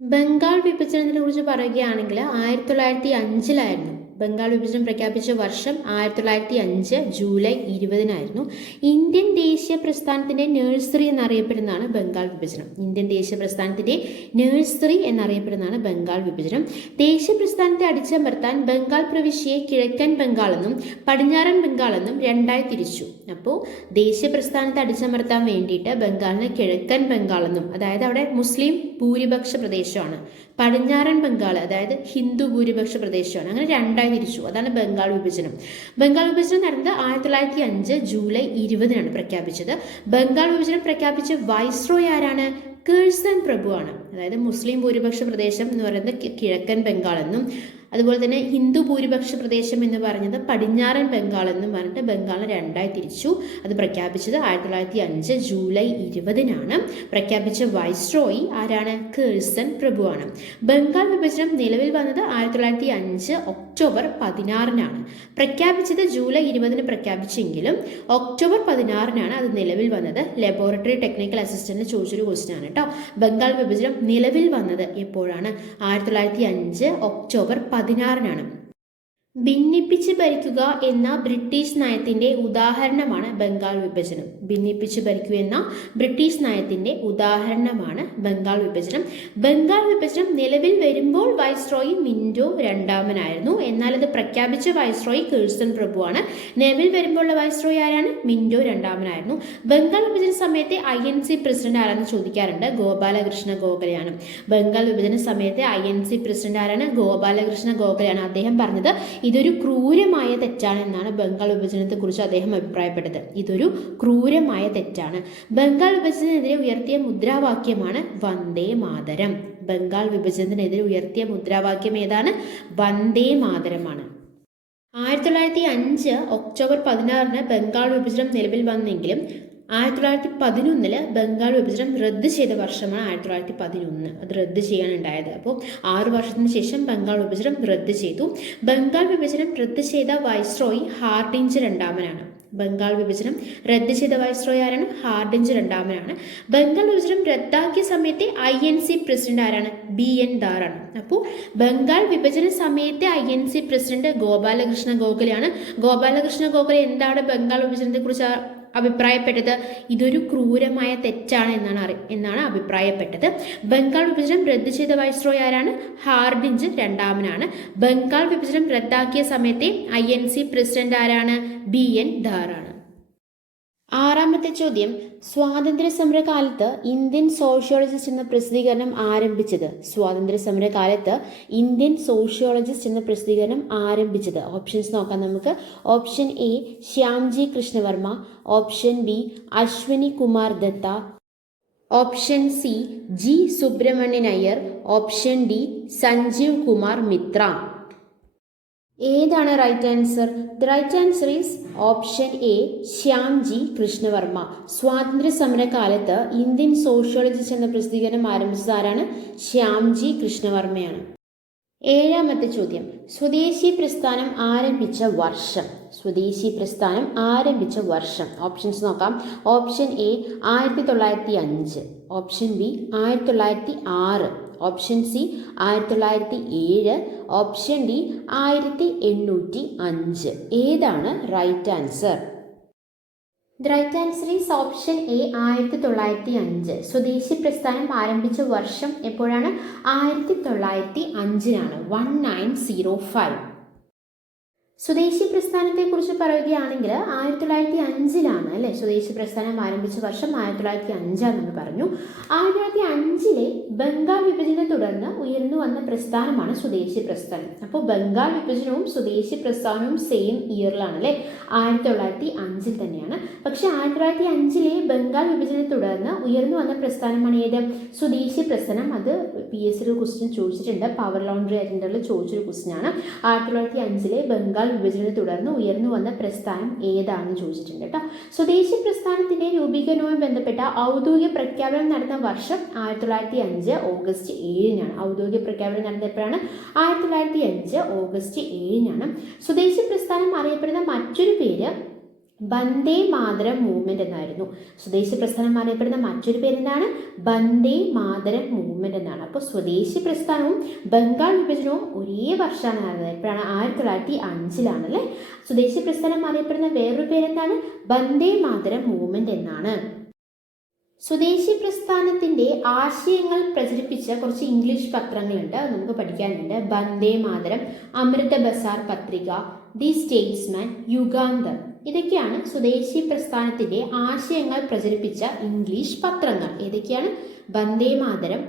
ബംഗാൾ വിഭജനത്തിനെ കുറിച്ച് പറയുകയാണെങ്കിൽ 1905 ബംഗാൾ വിഭജനം പ്രഖ്യാപിച്ച വർഷം 1905 ജൂലൈ 20 ഇന്ത്യൻ ദേശീയ പ്രസ്ഥാനത്തിന്റെ നഴ്സറി എന്നറിയപ്പെടുന്നതാണ് ബംഗാൾ വിഭജനം. ഇന്ത്യൻ ദേശീയ പ്രസ്ഥാനത്തിന്റെ നഴ്സറി എന്നറിയപ്പെടുന്നതാണ് ബംഗാൾ വിഭജനം. ദേശീയ പ്രസ്ഥാനത്തെ അടിച്ചമർത്താൻ ബംഗാൾ പ്രവിശ്യയെ കിഴക്കൻ ബംഗാൾ എന്നും പടിഞ്ഞാറൻ ബംഗാൾ എന്നും രണ്ടായി തിരിച്ചു. അപ്പോൾ ദേശീയ പ്രസ്ഥാനത്തെ അടിച്ചമർത്താൻ വേണ്ടിയിട്ട് ബംഗാളിന് കിഴക്കൻ ബംഗാൾ എന്നും, അതായത് അവിടെ മുസ്ലിം ഭൂരിപക്ഷ പ്രദേശമാണ്, പടിഞ്ഞാറൻ ബംഗാൾ അതായത് ഹിന്ദു ഭൂരിപക്ഷ പ്രദേശമാണ്. അങ്ങനെ രണ്ടായി തിരിച്ചു. അതാണ് ബംഗാൾ വിഭജനം. ബംഗാൾ വിഭജനം നടന്നത് 1905 ജൂലൈ 20 പ്രഖ്യാപിച്ചത്. ബംഗാൾ വിഭജനം പ്രഖ്യാപിച്ച വൈസ്രോയ് ആരാണ്? കേഴ്സൺ പ്രഭു ആണ്. അതായത് മുസ്ലിം ഭൂരിപക്ഷ പ്രദേശം എന്ന് പറയുന്നത് കിഴക്കൻ ബംഗാൾ എന്നും അതുപോലെ തന്നെ ഹിന്ദു ഭൂരിപക്ഷ പ്രദേശം എന്ന് പറഞ്ഞത് പടിഞ്ഞാറൻ ബംഗാൾ എന്നും പറഞ്ഞിട്ട് ബംഗാളിനെ രണ്ടായി തിരിച്ചു. അത് പ്രഖ്യാപിച്ചത് 1905 ജൂലൈ 20 പ്രഖ്യാപിച്ച വൈസ്രോയി ആരാണ്? കേഴ്സൺ പ്രഭു ആണ്. ബംഗാൾ വിഭജനം നിലവിൽ വന്നത് 1905 ഒക്ടോബർ 16 പ്രഖ്യാപിച്ചത് ജൂലൈ 20 പ്രഖ്യാപിച്ചെങ്കിലും ഒക്ടോബർ 16 അത് നിലവിൽ വന്നത്. ലബോറട്ടറി ടെക്നിക്കൽ അസിസ്റ്റന്റിന് ചോദിച്ചൊരു ക്വസ്റ്റ്യൻ ആണ് കേട്ടോ. ബംഗാൾ വിഭജനം നിലവിൽ വന്നത് എപ്പോഴാണ്? 1905 ഒക്ടോബർ 16 ഭിന്നിപ്പിച്ച് ഭരിക്കുക എന്ന ബ്രിട്ടീഷ് നയത്തിന്റെ ഉദാഹരണമാണ് ബംഗാൾ വിഭജനം. ഭിന്നിപ്പിച്ച് ഭരിക്കുക എന്ന ബ്രിട്ടീഷ് നയത്തിന്റെ ഉദാഹരണമാണ് ബംഗാൾ വിഭജനം. ബംഗാൾ വിഭജനം നിലവിൽ വരുമ്പോൾ വൈസ്രോയി മിന്റോ രണ്ടാമനായിരുന്നു. എന്നാൽ അത് പ്രഖ്യാപിച്ച വൈസ്രോയി കേഴ്സൺ പ്രഭുവാണ്. നിലവിൽ വരുമ്പോഴുള്ള വൈസ്രോയി ആരാണ്? മിന്റോ രണ്ടാമനായിരുന്നു. ബംഗാൾ വിഭജന സമയത്തെ INC പ്രസിഡന്റ് ആരാണെന്ന് ചോദിക്കാറുണ്ട്. ഗോപാലകൃഷ്ണ ഗോഖലെയാണ്. ബംഗാൾ വിഭജന സമയത്തെ INC പ്രസിഡന്റ് ആരാണ്? ഗോപാലകൃഷ്ണ ഗോഖലെയാണ്. അദ്ദേഹം പറഞ്ഞത് ഇതൊരു ക്രൂരമായ തെറ്റാണ് എന്നാണ് ബംഗാൾ വിഭജനത്തെ കുറിച്ച് അദ്ദേഹം അഭിപ്രായപ്പെട്ടത്. ഇതൊരു ക്രൂരമായ തെറ്റാണ്. ബംഗാൾ വിഭജനത്തിനെതിരെ ഉയർത്തിയ മുദ്രാവാക്യമാണ് വന്ദേ മാതരം. ബംഗാൾ വിഭജനത്തിനെതിരെ ഉയർത്തിയ മുദ്രാവാക്യം ഏതാണ്? വന്ദേ മാതരമാണ്. 1905 ഒക്ടോബർ 16 ബംഗാൾ വിഭജനം നിലവിൽ വന്നെങ്കിലും 1911 ബംഗാൾ വിഭജനം റദ്ദ് ചെയ്ത വർഷമാണ് 1911. അത് റദ്ദ് ചെയ്യാനുണ്ടായത്. അപ്പോൾ 6 വർഷത്തിന് ശേഷം ബംഗാൾ വിഭജനം റദ്ദ് ചെയ്തു. ബംഗാൾ വിഭജനം റദ്ദ് ചെയ്ത വൈസ്രോയി ഹാർഡിഞ്ച് രണ്ടാമനാണ്. ബംഗാൾ വിഭജനം റദ്ദ് ചെയ്ത വൈസ്രോയി ആരാണ്? ഹാർഡിഞ്ച് രണ്ടാമനാണ്. ബംഗാൾ വിഭജനം റദ്ദാക്കിയ സമയത്തെ INC പ്രസിഡന്റ് ആരാണ്? BN ധാർ ആണ്. അപ്പോൾ ബംഗാൾ വിഭജന സമയത്തെ INC പ്രസിഡന്റ് ഗോപാലകൃഷ്ണ ഗോഖലെയാണ്. ഗോപാലകൃഷ്ണ ഗോഖലെ എന്താണ് ബംഗാൾ വിഭജനത്തെ കുറിച്ച് അഭിപ്രായപ്പെട്ടത്? ഇതൊരു ക്രൂരമായ തെറ്റാണ് എന്നാണ് അഭിപ്രായപ്പെട്ടത്. ബംഗാൾ വിഭജനം റദ്ദ് ചെയ്ത വൈസ്രോയി ആരാണ്? ഹാർഡിഞ്ച് രണ്ടാമനാണ്. ബംഗാൾ വിഭജനം റദ്ദാക്കിയ സമയത്തെ INC പ്രസിഡന്റ് ആരാണ്? BN ധാർ ആണ്. ആറാമത്തെ ചോദ്യം, സ്വാതന്ത്ര്യ സമര കാലത്ത് ഇന്ത്യൻ സോഷ്യോളജിസ്റ്റ് എന്ന പ്രസിദ്ധീകരണം ആരംഭിച്ചത്. സ്വാതന്ത്ര്യ സമര കാലത്ത് ഇന്ത്യൻ സോഷ്യോളജിസ്റ്റ് എന്ന പ്രസിദ്ധീകരണം ആരംഭിച്ചത്. ഓപ്ഷൻസ് നോക്കാം നമുക്ക്. Option A Shyamji Krishnavarma, option B Ashwini Kumar Dutta, option C G Subramania Iyer, option D Sanjeev Kumar Mitra. ഏതാണ് right answer? The right answer is option A Shyamji Krishnavarma. സ്വാതന്ത്ര്യ സമര കാലത്ത് ഇന്ത്യൻ സോഷ്യോളജിസ്റ്റ് എന്ന പ്രസിദ്ധീകരണം ആരംഭിച്ചത് ആരാണ്? ശ്യാംജി കൃഷ്ണവർമ്മയാണ്. ഏഴാമത്തെ ചോദ്യം, സ്വദേശി പ്രസ്ഥാനം ആരംഭിച്ച വർഷം. സ്വദേശി പ്രസ്ഥാനം ആരംഭിച്ച വർഷം. ഓപ്ഷൻസ് നോക്കാം. Option A 1905, option B 1906, option C 1907, option D 1805. ഏതാണ് right answer? The right answer is option A 1905. സ്വദേശി പ്രസ്ഥാനം ആരംഭിച്ച വർഷം എപ്പോഴാണ്? 1905 1905. സ്വദേശി പ്രസ്ഥാനത്തെക്കുറിച്ച് പറയുകയാണെങ്കിൽ 1905 അല്ലേ സ്വദേശി പ്രസ്ഥാനം ആരംഭിച്ച വർഷം 1905 നമ്മൾ പറഞ്ഞു. 1905 ബംഗാൾ വിഭജനത്തെ തുടർന്ന് ഉയർന്നു വന്ന പ്രസ്ഥാനമാണ് സ്വദേശി പ്രസ്ഥാനം. അപ്പോൾ ബംഗാൾ വിഭജനവും സ്വദേശി പ്രസ്ഥാനവും സെയിം ഇയറിലാണ് അല്ലേ, 1905 തന്നെയാണ്. പക്ഷെ 1905 ബംഗാൾ വിഭജനത്തെ തുടർന്ന് ഉയർന്നു വന്ന പ്രസ്ഥാനമാണ് ഏത്? സ്വദേശി പ്രസ്ഥാനം. അത് PSC ക്വസ്റ്റ്യൻ ചോദിച്ചിട്ടുണ്ട്, പവർ ലോണ്ടറി അറ്റൻഡറിൽ ചോദിച്ചൊരു ക്വസ്റ്റ്യൻ ആണ്. 1905 ബംഗാൾ വിഭജനത്തെ തുടർന്ന് ഉയർന്നു വന്ന പ്രസ്ഥാനം ഏതാണെന്ന് ചോദിച്ചിട്ടുണ്ട് കേട്ടോ. സ്വദേശി പ്രസ്ഥാനത്തിന്റെ രൂപീകരണവുമായി ബന്ധപ്പെട്ട ഔദ്യോഗിക പ്രഖ്യാപനം നടന്ന വർഷം 1905 ഓഗസ്റ്റ് 7. ഔദ്യോഗിക പ്രഖ്യാപനം നടന്നപ്പോഴാണ് 1905 ഓഗസ്റ്റ് 7. സ്വദേശി പ്രസ്ഥാനം അറിയപ്പെടുന്ന മറ്റൊരു പേര് വന്ദേ മാതരം മൂവ്മെന്റ് എന്നായിരുന്നു. സ്വദേശി പ്രസ്ഥാനം അറിയപ്പെടുന്ന മറ്റൊരു പേരെന്താണ്? വന്ദേ മാതരം മൂവ്മെന്റ് എന്നാണ്. അപ്പോൾ സ്വദേശി പ്രസ്ഥാനവും ബംഗാൾ വിഭജനവും ഒരേ വർഷമാണ് നടന്നത്. എപ്പോഴാണ്? 1905 അല്ലേ. സ്വദേശി പ്രസ്ഥാനം അറിയപ്പെടുന്ന വേറൊരു പേരെന്താണ്? വന്ദേ മാതരം മൂവ്മെന്റ് എന്നാണ്. സ്വദേശി പ്രസ്ഥാനത്തിന്റെ ആശയങ്ങൾ പ്രചരിപ്പിച്ച കുറച്ച് ഇംഗ്ലീഷ് പത്രങ്ങളുണ്ട്, നമുക്ക് പഠിക്കാനുണ്ട്. വന്ദേ മാതരം, അമൃത ബസാർ പത്രിക, ദി സ്റ്റേറ്റ്സ്മാൻ, യുഗാന്തർ. ഇതൊക്കെയാണ് സ്വദേശി പ്രസ്ഥാനത്തിന്റെ ആശയങ്ങൾ പ്രചരിപ്പിച്ച ഇംഗ്ലീഷ് പത്രങ്ങൾ. ഏതൊക്കെയാണ്? വന്ദേ മാതരം,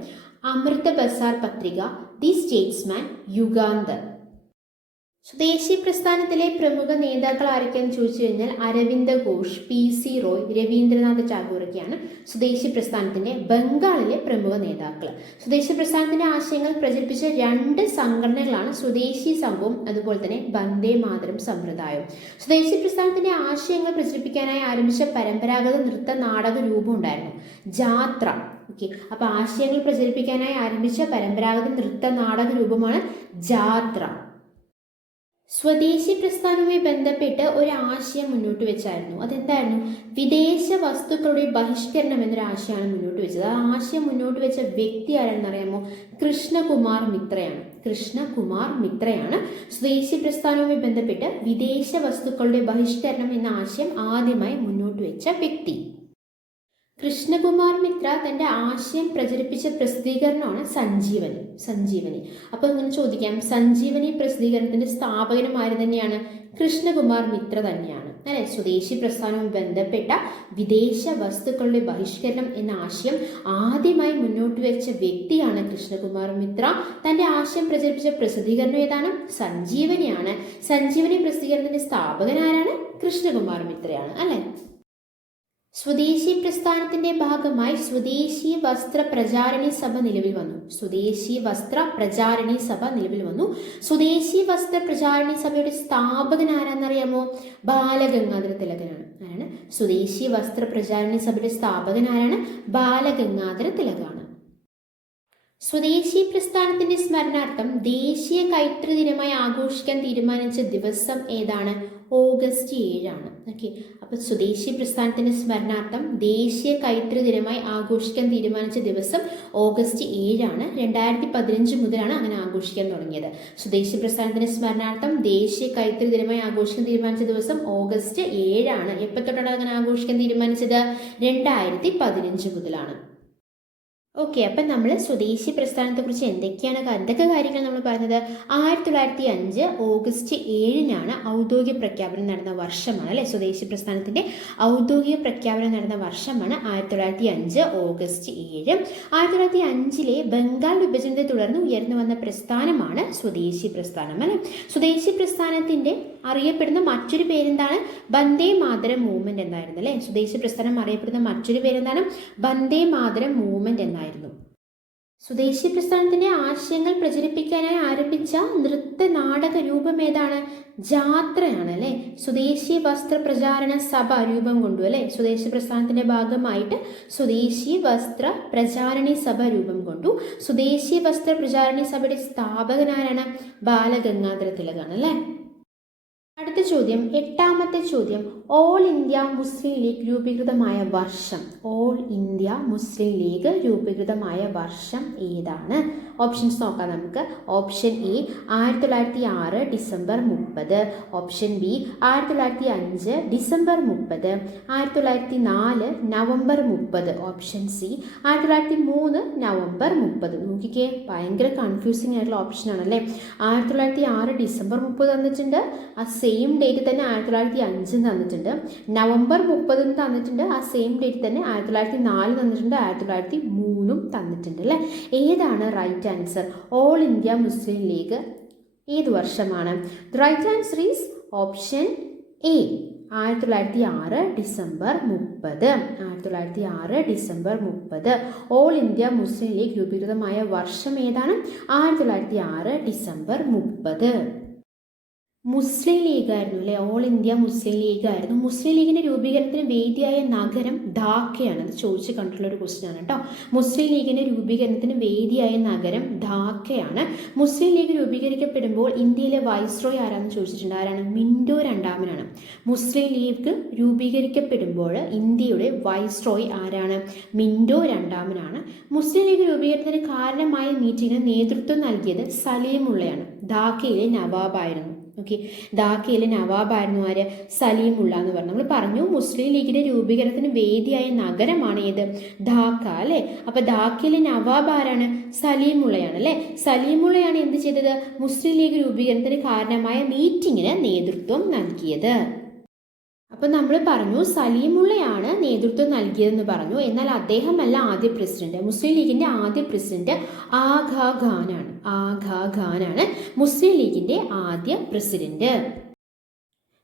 അമൃത ബസാർ പത്രിക, ദി സ്റ്റേറ്റ്സ്മാൻ, യുഗാന്തർ. സ്വദേശി പ്രസ്ഥാനത്തിലെ പ്രമുഖ നേതാക്കൾ ആരൊക്കെയാണെന്ന് ചോദിച്ചു കഴിഞ്ഞാൽ അരവിന്ദ് ഘോഷ്, PC റോയ്, രവീന്ദ്രനാഥ് ടാഗോറൊക്കെയാണ് സ്വദേശി പ്രസ്ഥാനത്തിന്റെ ബംഗാളിലെ പ്രമുഖ നേതാക്കൾ. സ്വദേശി പ്രസ്ഥാനത്തിന്റെ ആശയങ്ങൾ പ്രചരിപ്പിച്ച 2 സംഘടനകളാണ് സ്വദേശി സംഘവും അതുപോലെ തന്നെ വന്ദേ മാതരം സമ്പ്രദായവും. സ്വദേശി പ്രസ്ഥാനത്തിന്റെ ആശയങ്ങൾ പ്രചരിപ്പിക്കാനായി ആരംഭിച്ച പരമ്പരാഗത നൃത്ത നാടക രൂപം ഉണ്ടായിരുന്നു, ജാത്ര. ഓക്കെ, അപ്പൊ ആശയങ്ങൾ പ്രചരിപ്പിക്കാനായി ആരംഭിച്ച പരമ്പരാഗത നൃത്ത നാടക രൂപമാണ് ജാത്ര. സ്വദേശി പ്രസ്ഥാനവുമായി ബന്ധപ്പെട്ട് ഒരു ആശയം മുന്നോട്ട് വെച്ചായിരുന്നു. അതെന്തായിരുന്നു? വിദേശ വസ്തുക്കളുടെ ബഹിഷ്കരണം എന്നൊരു ആശയമാണ് മുന്നോട്ട് വെച്ചത്. ആ ആശയം മുന്നോട്ട് വെച്ച വ്യക്തി ആരെന്ന് അറിയാമോ? കൃഷ്ണകുമാർ മിത്രയാണ്. കൃഷ്ണകുമാർ മിത്രയാണ് സ്വദേശി പ്രസ്ഥാനവുമായി ബന്ധപ്പെട്ട് വിദേശ വസ്തുക്കളുടെ ബഹിഷ്കരണം എന്ന ആശയം ആദ്യമായി മുന്നോട്ട് വെച്ച വ്യക്തി. കൃഷ്ണകുമാർ മിത്ര തന്റെ ആശയം പ്രചരിപ്പിച്ച പ്രസിദ്ധീകരണമാണ് സഞ്ജീവനി. അപ്പോൾ ഇങ്ങനെ ചോദിക്കാം, സഞ്ജീവനി പ്രസിദ്ധീകരണത്തിന്റെ സ്ഥാപകനും ആര് തന്നെയാണ്? കൃഷ്ണകുമാർ മിത്ര തന്നെയാണ് അല്ലെ. സ്വദേശി പ്രസ്ഥാനവുമായി ബന്ധപ്പെട്ട വിദേശ വസ്തുക്കളുടെ ബഹിഷ്കരണം എന്ന ആശയം ആദ്യമായി മുന്നോട്ട് വെച്ച വ്യക്തിയാണ് കൃഷ്ണകുമാർ മിത്ര. തന്റെ ആശയം പ്രചരിപ്പിച്ച പ്രസിദ്ധീകരണം ഏതാണ്? സഞ്ജീവനിയാണ്. സഞ്ജീവനി പ്രസിദ്ധീകരണത്തിന്റെ സ്ഥാപകൻ ആരാണ്? കൃഷ്ണകുമാർ മിത്രയാണ് അല്ലെ. സ്വദേശി പ്രസ്ഥാനത്തിന്റെ ഭാഗമായി സ്വദേശി വസ്ത്ര പ്രചാരണി സഭ നിലവിൽ വന്നു. സ്വദേശി വസ്ത്ര പ്രചാരണി സഭ നിലവിൽ വന്നു. സ്വദേശി വസ്ത്ര പ്രചാരണി സഭയുടെ സ്ഥാപകൻ ആരാന്നറിയാമോ? ബാലഗംഗാധര തിലകനാണ്. ആരാണ്? സ്വദേശി വസ്ത്ര പ്രചാരണി സഭയുടെ സ്ഥാപകൻ ആരാണ്? ബാലഗംഗാധര തിലകാണ്. സ്വദേശി പ്രസ്ഥാനത്തിന്റെ സ്മരണാർത്ഥം ദേശീയ കൈത്തറി ദിനമായി ആഘോഷിക്കാൻ തീരുമാനിച്ച ദിവസം ഏതാണ്? ഓഗസ്റ്റ് 7. ഓക്കെ, അപ്പൊ സ്വദേശി പ്രസ്ഥാനത്തിന്റെ സ്മരണാർത്ഥം ദേശീയ കൈത്തറി ദിനമായി ആഘോഷിക്കാൻ തീരുമാനിച്ച ദിവസം ഓഗസ്റ്റ് 7. 2015 മുതലാണ് അങ്ങനെ ആഘോഷിക്കാൻ തുടങ്ങിയത്. സ്വദേശി പ്രസ്ഥാനത്തിന്റെ സ്മരണാർത്ഥം ദേശീയ കൈത്തറി ദിനമായി ആഘോഷിക്കാൻ തീരുമാനിച്ച ദിവസം ഓഗസ്റ്റ് 7. എപ്പോൾ തൊട്ടാണ് അങ്ങനെ ആഘോഷിക്കാൻ തീരുമാനിച്ചത്? 2015 മുതലാണ്. ഓക്കെ, അപ്പം നമ്മൾ സ്വദേശി പ്രസ്ഥാനത്തെക്കുറിച്ച് എന്തൊക്കെ കാര്യങ്ങൾ നമ്മൾ പറഞ്ഞത്? 1905 ഓഗസ്റ്റ് 7 ഔദ്യോഗിക പ്രഖ്യാപനം നടന്ന വർഷമാണ് അല്ലെ. സ്വദേശി പ്രസ്ഥാനത്തിന്റെ ഔദ്യോഗിക പ്രഖ്യാപനം നടന്ന വർഷമാണ് 1905 ഓഗസ്റ്റ് 7. 1905 ബംഗാൾ വിഭജനത്തെ തുടർന്ന് ഉയർന്നു വന്ന പ്രസ്ഥാനമാണ് സ്വദേശി പ്രസ്ഥാനം അല്ലെ. സ്വദേശി പ്രസ്ഥാനത്തിന്റെ അറിയപ്പെടുന്ന മറ്റൊരു പേരെന്താണ്? വന്ദേ മാതരം മൂവ്മെന്റ് എന്നായിരുന്നു അല്ലെ. സ്വദേശി പ്രസ്ഥാനം അറിയപ്പെടുന്ന മറ്റൊരു പേരെന്താണ്? വന്ദേ മാതരം മൂവ്മെന്റ് എന്നായിരുന്നു. സ്വദേശി പ്രസ്ഥാനത്തിന്റെ ആശയങ്ങൾ പ്രചരിപ്പിക്കാനായി ആരംഭിച്ച നൃത്ത നാടക രൂപം ഏതാണ്? ജാത്രയാണ് അല്ലെ. സ്വദേശി വസ്ത്ര പ്രചാരണ സഭ രൂപം കൊണ്ടു അല്ലെ. സ്വദേശി പ്രസ്ഥാനത്തിന്റെ ഭാഗമായിട്ട് സ്വദേശി വസ്ത്ര പ്രചാരണി സഭ രൂപം കൊണ്ടു. സ്വദേശി വസ്ത്ര പ്രചാരണി സഭയുടെ സ്ഥാപകനാരാണ്? ബാലഗംഗാധര തിലകാണ് അല്ലെ. അടുത്ത ചോദ്യം, 8ാമത്തെ ചോദ്യം, ഓൾ ഇന്ത്യ മുസ്ലിം ലീഗ് രൂപീകൃതമായ വർഷം, ഓൾ ഇന്ത്യ മുസ്ലിം ലീഗ് രൂപീകൃതമായ വർഷം ഏതാണ്? ഓപ്ഷൻസ് നോക്കാം നമുക്ക്. Option A 1906 December 30, option B 1905 December 30, 1904 November 30, option C 1903 November 30. നോക്കിക്കേ, ഭയങ്കര കൺഫ്യൂസിങ് ആയിട്ടുള്ള ഓപ്ഷനാണല്ലേ. 1906 ഡിസംബർ 30 തന്നിട്ടുണ്ട്, ആ സെയിം ഡേറ്റ് തന്നെ 1905 തന്നിട്ടുണ്ട്, നവംബർ 30 തന്നിട്ടുണ്ട്, ആ സെയിം ഡേറ്റ് തന്നെ 1904 തന്നിട്ടുണ്ട്, 1903 തന്നിട്ടുണ്ട് അല്ലേ. ഏതാണ് right answer? All India Muslim League ഏത് വർഷമാണ്? The right answer is option A 1906 December 30. 1906 December 30. All India Muslim League രൂപീകൃതമായ വർഷം ഏതാണ്? 1906 ഡിസംബർ 30. മുസ്ലിം ലീഗായിരുന്നു അല്ലേ, ഓൾ ഇന്ത്യ മുസ്ലിം ലീഗായിരുന്നു. മുസ്ലിം ലീഗിൻ്റെ രൂപീകരണത്തിന് വേദിയായ നഗരം ധാക്കയാണ്. അത് ചോദിച്ച് കണ്ടിട്ടുള്ള ഒരു ക്വസ്റ്റ്യൻ ആണ് കേട്ടോ. മുസ്ലിം ലീഗിൻ്റെ രൂപീകരണത്തിന് വേദിയായ നഗരം ധാക്കയാണ്. മുസ്ലിം ലീഗ് രൂപീകരിക്കപ്പെടുമ്പോൾ ഇന്ത്യയിലെ വൈസ്രോയ് ആരാണെന്ന് ചോദിച്ചിട്ടുണ്ട്. ആരാണ്? മിൻറ്റോ രണ്ടാമനാണ്. മുസ്ലിം ലീഗ് രൂപീകരിക്കപ്പെടുമ്പോൾ ഇന്ത്യയുടെ വൈസ്രോയ് ആരാണ്? മിൻറ്റോ രണ്ടാമനാണ്. മുസ്ലിം ലീഗ് രൂപീകരണത്തിന് കാരണമായ മീറ്റിങ്ങിന് നേതൃത്വം നൽകിയത് സലീമുള്ളയാണ്. ധാക്കയിലെ നവാബായിരുന്നു. ഓക്കെ, ധാക്കയിലെ നവാബായിരുന്നു ആര്? സലീമുള്ള എന്ന് പറഞ്ഞു. നമ്മൾ പറഞ്ഞു മുസ്ലിം ലീഗിന്റെ രൂപീകരണത്തിന് വേദിയായ നഗരമാണ് ഏത്? ധാക്ക അല്ലേ. അപ്പൊ ധാക്കയിലെ നവാബ് ആരാണ്? സലീമുള്ളയാണ് അല്ലേ. സലീമുള്ളയാണ് എന്ത് ചെയ്തത്? മുസ്ലിം ലീഗ് രൂപീകരണത്തിന് കാരണമായ മീറ്റിങ്ങിന് നേതൃത്വം നൽകിയത്. അപ്പോൾ നമ്മൾ പറഞ്ഞു സലീമുള്ളയാണ് നേതൃത്വം നൽകിയതെന്ന് പറഞ്ഞു. എന്നാൽ അദ്ദേഹമല്ല ആദ്യ പ്രസിഡന്റ്. മുസ്ലിം ലീഗിന്റെ ആദ്യ പ്രസിഡന്റ് ആഗാ ഖാനാണ്. ആഗാ ഖാനാണ് മുസ്ലിം ലീഗിന്റെ ആദ്യ പ്രസിഡന്റ്.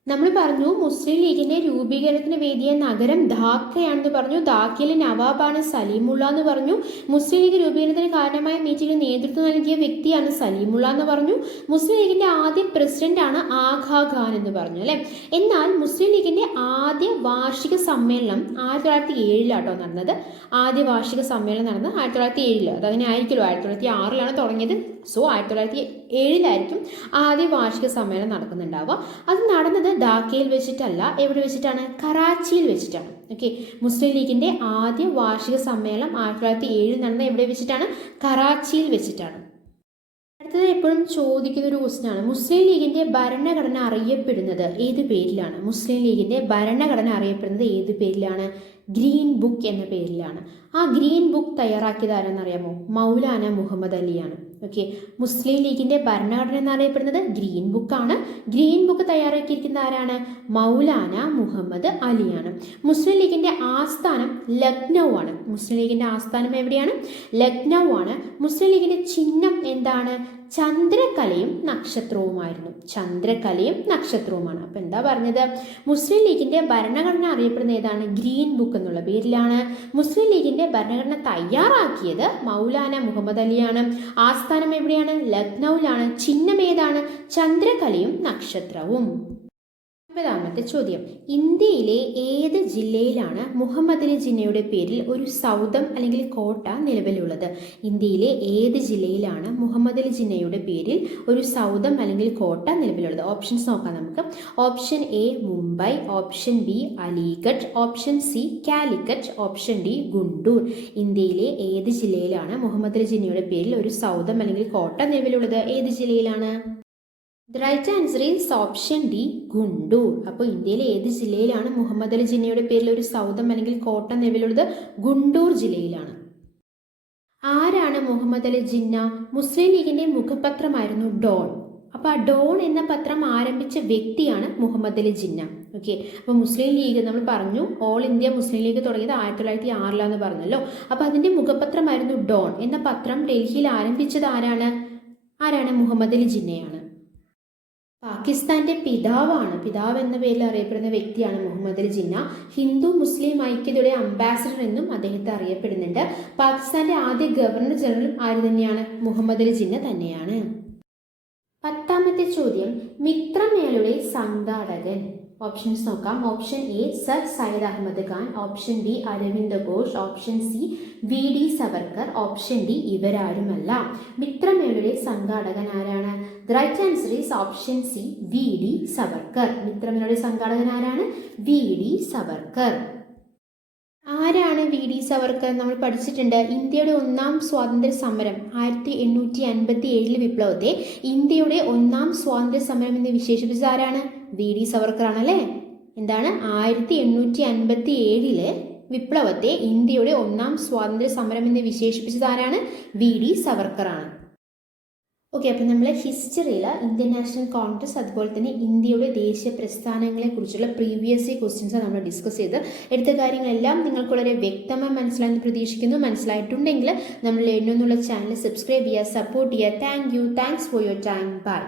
നമ്മൾ പറഞ്ഞു മുസ്ലിം ലീഗിന്റെ രൂപീകരണത്തിന് വേദിയായ നഗരം ധാക്കയാണെന്ന് പറഞ്ഞു. ധാക്കയിലെ നവാബാണ് സലീമുള്ള എന്ന് പറഞ്ഞു. മുസ്ലിം ലീഗ് രൂപീകരണത്തിന് കാരണമായ മീറ്റിംഗിന് നേതൃത്വം നൽകിയ വ്യക്തിയാണ് സലീമുള്ള എന്ന് പറഞ്ഞു. മുസ്ലിം ലീഗിന്റെ ആദ്യ പ്രസിഡന്റ് ആണ് ആഗാ ഖാൻ എന്ന് പറഞ്ഞു അല്ലെ. എന്നാൽ മുസ്ലിം ലീഗിന്റെ ആദ്യ വാർഷിക സമ്മേളനം 1907 നടന്നത്. ആദ്യ വാർഷിക സമ്മേളനം നടന്നത് 1907. അതങ്ങനെ ആയിരിക്കുമല്ലോ, 1906 തുടങ്ങിയത്. സോ 1907 ആദ്യ വാർഷിക സമ്മേളനം നടക്കുന്നുണ്ടാവുക. അത് നടന്നത് ധാക്കയിൽ വെച്ചിട്ടല്ല. എവിടെ വെച്ചിട്ടാണ്? കറാച്ചിയിൽ വെച്ചിട്ടാണ്. ഓക്കെ, മുസ്ലിം ലീഗിന്റെ ആദ്യ വാർഷിക സമ്മേളനം 1907 നടന്നത് എവിടെ വെച്ചിട്ടാണ്? കറാച്ചിയിൽ വെച്ചിട്ടാണ്. അടുത്തത് എപ്പോഴും ചോദിക്കുന്ന ഒരു ക്വസ്റ്റ്യൻ ആണ്, മുസ്ലിം ലീഗിന്റെ ഭരണഘടന അറിയപ്പെടുന്നത് ഏത് പേരിലാണ്? മുസ്ലിം ലീഗിന്റെ ഭരണഘടന അറിയപ്പെടുന്നത് ഏത് പേരിലാണ്? ഗ്രീൻ ബുക്ക് എന്ന പേരിലാണ്. ആ ഗ്രീൻ ബുക്ക് തയ്യാറാക്കിയത് ആരെന്നറിയാമോ? മൗലാന മുഹമ്മദ് അലിയാണ്. ഓക്കെ, മുസ്ലിം ലീഗിന്റെ ഭരണഘടന എന്നറിയപ്പെടുന്നത് ഗ്രീൻ ബുക്കാണ്. ഗ്രീൻ ബുക്ക് തയ്യാറാക്കിയിരിക്കുന്ന ആരാണ്? മൗലാന മുഹമ്മദ് അലിയാണ്. മുസ്ലിം ലീഗിന്റെ ആസ്ഥാനം ലക്നൗ ആണ്. മുസ്ലിം ലീഗിന്റെ ആസ്ഥാനം എവിടെയാണ്? ലക്നൗ ആണ്. മുസ്ലിം ലീഗിന്റെ ചിഹ്നം എന്താണ്? ചന്ദ്രക്കലയും നക്ഷത്രവുമായിരുന്നു. ചന്ദ്രക്കലയും നക്ഷത്രവുമാണ്. അപ്പൊ എന്താ പറഞ്ഞത്? മുസ്ലിം ലീഗിന്റെ ഭരണഘടന അറിയപ്പെടുന്ന ഏതാണ്? ഗ്രീൻ ബുക്ക് എന്നുള്ള പേരിലാണ്. മുസ്ലിം ലീഗിന്റെ ഭരണഘടന തയ്യാറാക്കിയത് മൗലാന മുഹമ്മദ് അലിയാണ്. ആസ്ഥാനം എവിടെയാണ്? ലക്നൌവിലാണ്. ചിഹ്നം ഏതാണ്? ചന്ദ്രക്കലയും നക്ഷത്രവും. 9ാമത്തെ ചോദ്യം, ഇന്ത്യയിലെ ഏത് ജില്ലയിലാണ് മുഹമ്മദ് അലി ജിന്നയുടെ പേരിൽ ഒരു സൗധം അല്ലെങ്കിൽ കോട്ട നിലവിലുള്ളത്? ഇന്ത്യയിലെ ഏത് ജില്ലയിലാണ് മുഹമ്മദ് അലി ജിന്നയുടെ പേരിൽ ഒരു സൗധം അല്ലെങ്കിൽ കോട്ട നിലവിലുള്ളത്? ഓപ്ഷൻസ് നോക്കാം നമുക്ക്. Option A Mumbai, option B Aligarh, option C Calicut, option D Guntur. ഇന്ത്യയിലെ ഏത് ജില്ലയിലാണ് മുഹമ്മദ് അലി ജിന്നയുടെ പേരിൽ ഒരു സൗധം അല്ലെങ്കിൽ കോട്ട നിലവിലുള്ളത്? ഏത് ജില്ലയിലാണ്? The right answer is option D Guntur. അപ്പോൾ ഇന്ത്യയിലെ ഏത് ജില്ലയിലാണ് മുഹമ്മദ് അലി ജിന്നയുടെ പേരിൽ ഒരു സൗധം അല്ലെങ്കിൽ കോട്ട നിലവിലുള്ളത്? ഗുണ്ടൂർ ജില്ലയിലാണ്. ആരാണ് മുഹമ്മദ് അലി ജിന്ന? മുസ്ലിം ലീഗിന്റെ മുഖപത്രമായിരുന്നു ഡോൺ. അപ്പോൾ ആ ഡോൺ എന്ന പത്രം ആരംഭിച്ച വ്യക്തിയാണ് മുഹമ്മദ് അലി ജിന്ന. ഓക്കെ, അപ്പോൾ മുസ്ലിം ലീഗ് നമ്മൾ പറഞ്ഞു ഓൾ ഇന്ത്യ മുസ്ലിം ലീഗ് തുടങ്ങിയത് 1906 പറഞ്ഞല്ലോ. അപ്പോൾ അതിന്റെ മുഖപത്രമായിരുന്നു ഡോൺ എന്ന പത്രം. ഡൽഹിയിൽ ആരംഭിച്ചത് ആരാണ്? മുഹമ്മദ് അലി ജിന്നയാണ്. പാകിസ്ഥാന്റെ പിതാവാണ്. പിതാവ് എന്ന പേരിൽ അറിയപ്പെടുന്ന വ്യക്തിയാണ് മുഹമ്മദ് അലി ജിന്ന. ഹിന്ദു മുസ്ലിം ഐക്യതയുടെ അംബാസിഡർ എന്നും അദ്ദേഹത്തെ അറിയപ്പെടുന്നുണ്ട്. പാകിസ്ഥാന്റെ ആദ്യ ഗവർണർ ജനറൽ ആര് തന്നെയാണ്? മുഹമ്മദ് അലി ജിന്ന തന്നെയാണ്. 10ാമത്തെ ചോദ്യം, മിത്രമേളയുടെ സംഘാടകൻ. ഓപ്ഷൻസ് നോക്കാം. Option A sir Syed Ahmed Khan, option B Aravind Ghosh, option C V D Savarkar, option D ഇവരാരുമല്ല. മിത്രമേളയുടെ സംഘാടകൻ ആരാണ്? The right answer is option C V D Savarkar. മിത്രമേളയുടെ സംഘാടകൻ ആരാണ്? V D Savarkar. ആരാണ് വി ഡി സവർക്കർ? നമ്മൾ പഠിച്ചിട്ടുണ്ട്. ഇന്ത്യയുടെ ഒന്നാം സ്വാതന്ത്ര്യ സമരം 1857 വിപ്ലവത്തെ ഇന്ത്യയുടെ ഒന്നാം സ്വാതന്ത്ര്യ സമരം എന്ന് വിശേഷിപ്പിച്ചത് ആരാണ്? വി ഡി സവർക്കർ ആണല്ലേ. എന്താണ്? 1857 വിപ്ലവത്തെ ഇന്ത്യയുടെ ഒന്നാം സ്വാതന്ത്ര്യ സമരം എന്ന് വിശേഷിപ്പിച്ചത് ആരാണ്? വി ഡി സവർക്കർ ആണ്. ഓക്കെ, അപ്പം നമ്മൾ ഹിസ്റ്ററിയിൽ ഇന്ത്യൻ നാഷണൽ കോൺഗ്രസ് അതുപോലെ തന്നെ ഇന്ത്യയുടെ ദേശീയ പ്രസ്ഥാനങ്ങളെ കുറിച്ചുള്ള പ്രീവിയസ് ക്വസ്റ്റ്യൻസ് നമ്മൾ ഡിസ്കസ് ചെയ്ത് എടുത്ത കാര്യങ്ങളെല്ലാം നിങ്ങൾക്ക് വളരെ വ്യക്തമായി മനസ്സിലായെന്ന് പ്രതീക്ഷിക്കുന്നു. മനസ്സിലായിട്ടുണ്ടെങ്കിൽ നമ്മൾ എന്നുള്ള ചാനൽ സബ്സ്ക്രൈബ് ചെയ്യുക, സപ്പോർട്ട് ചെയ്യുക. Thanks for your time. By.